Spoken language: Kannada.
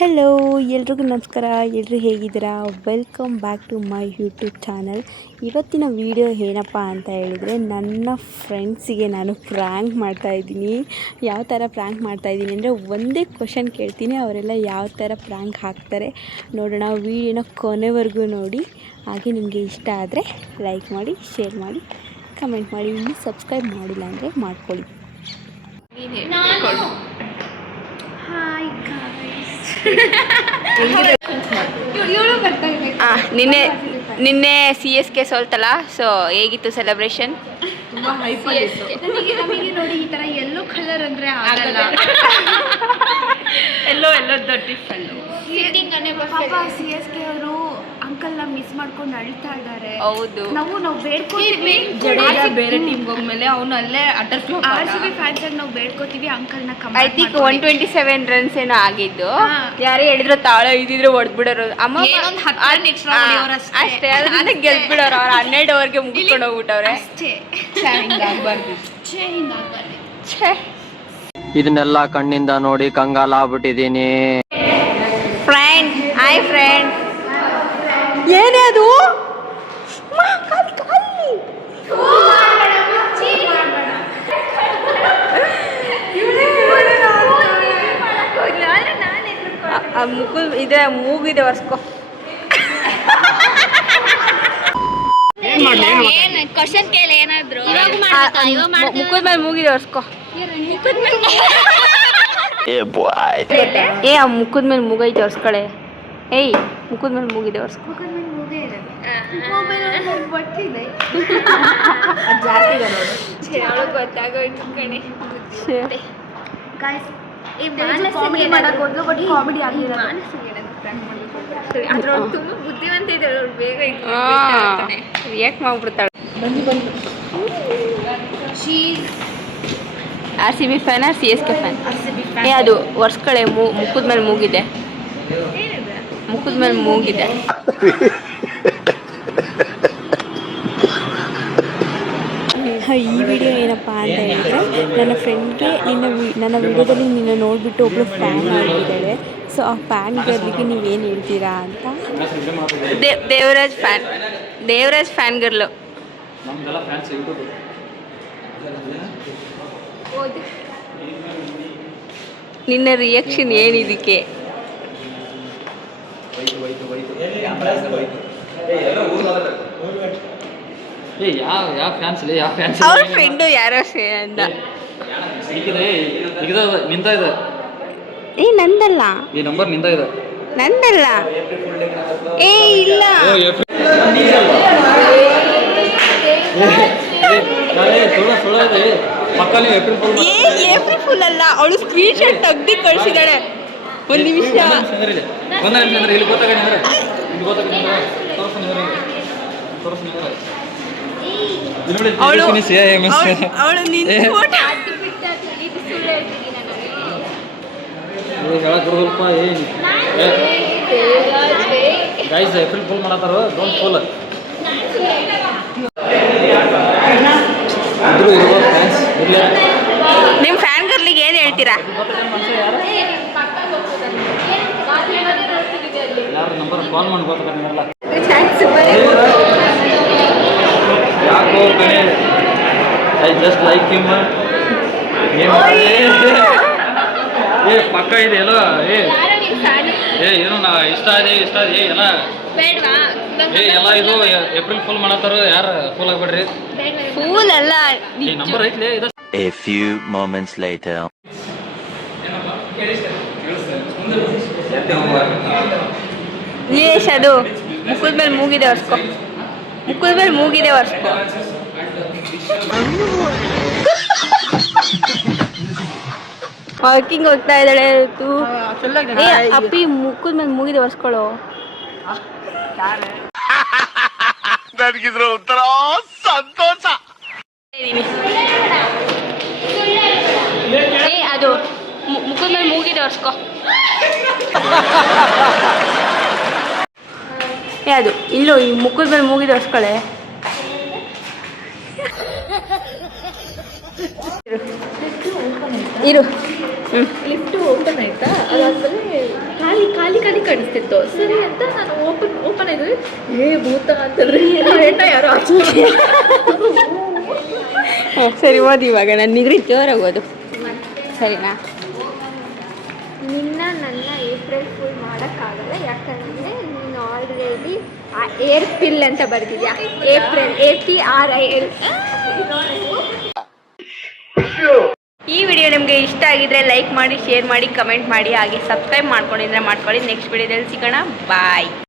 ಹೆಲೋ, ಎಲ್ರಿಗೂ ನಮಸ್ಕಾರ. ಎಲ್ಲರೂ ಹೇಗಿದ್ದೀರಾ? Welcome back to my YouTube channel. ಇವತ್ತಿನ ವಿಡಿಯೋ ಏನಪ್ಪ ಅಂತ ಹೇಳಿದರೆ, ನನ್ನ ಫ್ರೆಂಡ್ಸಿಗೆ ನಾನು ಪ್ರ್ಯಾಂಕ್ ಮಾಡ್ತಾಯಿದ್ದೀನಿ. ಯಾವ ಥರ ಪ್ರ್ಯಾಂಕ್ ಮಾಡ್ತಾಯಿದ್ದೀನಿ ಅಂದರೆ, ಒಂದೇ ಕ್ವಶನ್ ಕೇಳ್ತೀನಿ, ಅವರೆಲ್ಲ ಯಾವ ಥರ ಪ್ರ್ಯಾಂಕ್ ಹಾಕ್ತಾರೆ ನೋಡೋಣ. ವಿಡಿಯೋನ ಕೊನೆವರೆಗೂ ನೋಡಿ. ಹಾಗೆ ನಿಮಗೆ ಇಷ್ಟ ಆದರೆ ಲೈಕ್ ಮಾಡಿ, ಶೇರ್ ಮಾಡಿ, ಕಮೆಂಟ್ ಮಾಡಿ. ಇನ್ನೂ ಸಬ್ಸ್ಕ್ರೈಬ್ ಮಾಡಿಲ್ಲ ಅಂದರೆ ಮಾಡ್ಕೊಳ್ಳಿ. ನಿನ್ನೆ CSK ಸೋಲ್ತಲ್ಲ, ಸೊ ಹೇಗಿತ್ತು ಸೆಲೆಬ್ರೇಷನ್? ತುಂಬಾ ನಮಗೆ ನೋಡಿ ಈ ತರ ಯೆಲ್ಲೋ ಕಲರ್ ಅಂದ್ರೆ ಆಗಲ್ಲ. ಎಲ್ಲೋ ಡಿಫ್ರೆಂಟ್ ಪಾಪ CSK ಅವರು ಅಂಕಲ್ನ ಮಿಸ್ ಮಾಡ್ಕೊಂಡು ಅಳ್ತಾ ಇದ್ದಾರೆ. ಹೌದು, ನಾವು ಬೇಡ್ಕೋತೀವಿ. ಬೇರೆ ಟೀಮ್ ಹೋಗ್ಮೇಲೆ ಅವನು ಅಲ್ಲೇ ಅಟರ್ ಫ್ಲಾಪ್. RCB ಫ್ಯಾನ್ಸ್ ಆಗಿ ನಾವು ಬೇಡ್ಕೋತೀವಿ ಅಂಕಲ್ನ. ಐ ಥಿಂಕ್ 127 ರನ್ಸ್ ಏನೋ ಆಗಿದ್ದು. ಯಾರೇ ಹೇಳಿದ್ರು ತಾಳ ಇದ್ದಿದ್ರೆ ಹೊಡೆದ್ಬಿಡೋರು. ಅಮ್ಮ ಅಷ್ಟೇ, ಅದರಿಂದ ಗೆಲ್ಬಿಡೋರು. ಅವ್ರು 12 ಓವರ್ಗೆ ಮುಗಿಸ್ಕೊಂಡು ಹೋಗ್ಬಿಟ್ಟವ್ರೆ. ಇದನ್ನೆಲ್ಲ ಕಣ್ಣಿಂದ ನೋಡಿ ಕಂಗಾಲಾಗ್ಬಿಟ್ಟಿದ್ದೀನಿ. Friend, hi friend. ಏನೇ ಅದು? ಇದೆ ಮೂಗಿದೆ ವರ್ಷಕೋ. ಕ್ವಶನ್ ಕೇಳಿ ಏನಾದ್ರು. ಮುಖದ ಮೇಲೆ ಮೂಗಿದೆ ವರ್ಷಕೋ. ಆ ಮುಖದ ಮೇಲೆ ಮೂಗೈತೆ ವರ್ಷಕಳೆ. ಏಯ್, ಮುಖದ ಮೇಲೆ ಮೂಗಿದೆ ವರ್ಷಕೋ. ಗೊತ್ತಾಗೋಯ್ತು ಕಣೆ. ಬುದ್ಧಿವಂತ ಇದೆ, ಬೇಗ ರಿಯಾಕ್ಟ್ ಮಾಡ್ಬಿಡ್ತಾಳೆ. RCB fan, CSK fan. ಅದು ವರ್ಷಕಳೆ ಮುಖದ ಮೇಲೆ ಮೂಗಿದೆ. ಮುಖದ ಮೇಲೆ ಮೂಗಿದೆ. ಈ ವಿಡಿಯೋ ಏನಪ್ಪ ಅಂತ ಹೇಳಿದ್ರೆ, ನನ್ನ ಫ್ರೆಂಡ್ಗೆ ನನ್ನ ವಿಡಿಯೋದಲ್ಲಿ ನಿನ್ನ ನೋಡಿಬಿಟ್ಟು ಒಬ್ಬಳು ಫ್ಯಾನ್ ಆಗಿದ್ದಾಳೆ. ಸೊ ಆ ಫ್ಯಾನ್ ಗರ್ಲಿಗೆ ನೀವೇನು ಹೇಳ್ತೀರಾ ಅಂತ. ದೇವರಾಜ್ ಫ್ಯಾನ್ ಗರ್ಲು. ನಿನ್ನ ರಿಯಾಕ್ಷನ್ ಏನಿದಕ್ಕೆ? ಅವ್ರ ಫ್ರೆಂಡು ಯಾರೋ ಅಂದ. ಏ ನಂದಲ್ಲ, ಈ ನಂಬರ್ ನಿಂದ ಇದೆ. ನಂದಲ್ಲ. ಏ ಇಲ್ಲ, ಏಪ್ರಿಲ್ ಫುಲ್ ಅಲ್ಲ. ಅವಳು ಸ್ಕ್ರೀನ್ ಶಾಟ್ ತೆಗ್ದು ಕಳಿಸಿದಾಳೆ. ಒಂದು ನಿಮಿಷ ಅವಳು ಏಪ್ರಿಲ್ ಫುಲ್ ಮಾಡತ್ತಾರ. ಡೋಂಟ್ ಫುಲ್ ನಿಮ್ಮ ಫ್ಯಾನ್ ಗರ್ಲಿಗೆ ಏನು ಹೇಳ್ತೀರಾ? ನಂಬರ್ ಕಾಲ್ ಮಾಡ್ಬೋದಲ್ಲ. ಯಾಕೋ ಕಣೆ, ಐ ಜಸ್ಟ್ ಲೈಕ್ ಹಿಮ್. ಏ ಪಕ್ಕ ಇದೆ ಎಲ್ಲ. ಏನೋ ನಾ ಇಷ್ಟ ಇದೆ ಎಲ್ಲ ಎಲ್ಲ ಇದು ಏಪ್ರಿಲ್ ಫುಲ್ ಮಾಡತ್ತಾರ. ಯಾರು ಫುಲ್ ಆಗ್ಬೇಡ್ರಿ. ಫೂಲ್ ಅಲ್ಲ, ಈ ನಂಬರ್ ಐತ್ಲೇ ಇದು. A few moments later. Nilesh, ಅದು ಮುಖದ ಮೇಲೆ ಮೂಗಿದೆ ವರ್ಷಕೋ. ಮುಖದ ಮೇಲೆ ಮೂಗಿದೆ ವರ್ಷಕೋ. ವಾಕಿಂಗ್ ಹೋಗ್ತಾ ಇದ್ದಾಳೆ. ಅಪ್ಪಿ ಮುಖದ ಮೇಲೆ ಮೂಗಿದೆ ವರ್ಷಕೊಳ್ಳೋ. ನನಗಿದ್ರ ಉತ್ತರ ಸಂತೋಷ. ಅದು ಮುಖದ ಮೇಲೆ ಮೂಗಿದೆ ವರ್ಷಕೋ. ಅದು ಇಲ್ಲೋ, ಈ ಮುಖದ ಮೇಲೆ ಮೂಗಿದೆ ವರ್ಷಕಳೆ. ಇರು. ಲಿಫ್ಟ್ ಓಪನ್ ಆಯ್ತಾ, ಅದಾದ್ಮೇಲೆ ಖಾಲಿ ಕಾಣಿಸ್ತಿತ್ತು. ಸರಿ ಅಂತ ನಾನು ಓಪನ್ ಆಯ್ತು, ಭೂತ ಅಂತಂದ್ರೆ ಹೆಣ್ಣ ಯಾರೋ ಸರಿ ಓದಿ ಇವಾಗ ನನ್ನ ನಿಗ್ರಿ ಜೋರಾಗಿ ಓದು ಸರಿನಾ. ನಿನ್ನ ನನ್ನ ಏಪ್ರಿಲ್ ಫುಲ್ ಮಾಡೋಕ್ಕಾಗಲ್ಲ, ಯಾಕಂದರೆ ನೀನು ಆಲ್ರೆಡಿ ಏರ್ಪಿಲ್ ಅಂತ ಬರ್ತಿದ್ಯಾ. April APRIL. ಈ ವಿಡಿಯೋ ನಿಮಗೆ ಇಷ್ಟ ಆಗಿದ್ರೆ ಲೈಕ್ ಮಾಡಿ, ಶೇರ್ ಮಾಡಿ, ಕಮೆಂಟ್ ಮಾಡಿ, ಹಾಗೆ ಸಬ್ಸ್ಕ್ರೈಬ್ ಮಾಡ್ಕೊಂಡಿದ್ರೆ ಮಾಡ್ಕೊಳ್ಳಿ. ನೆಕ್ಸ್ಟ್ ವಿಡಿಯೋದಲ್ಲಿ ಸಿಗೋಣ. ಬಾಯ್.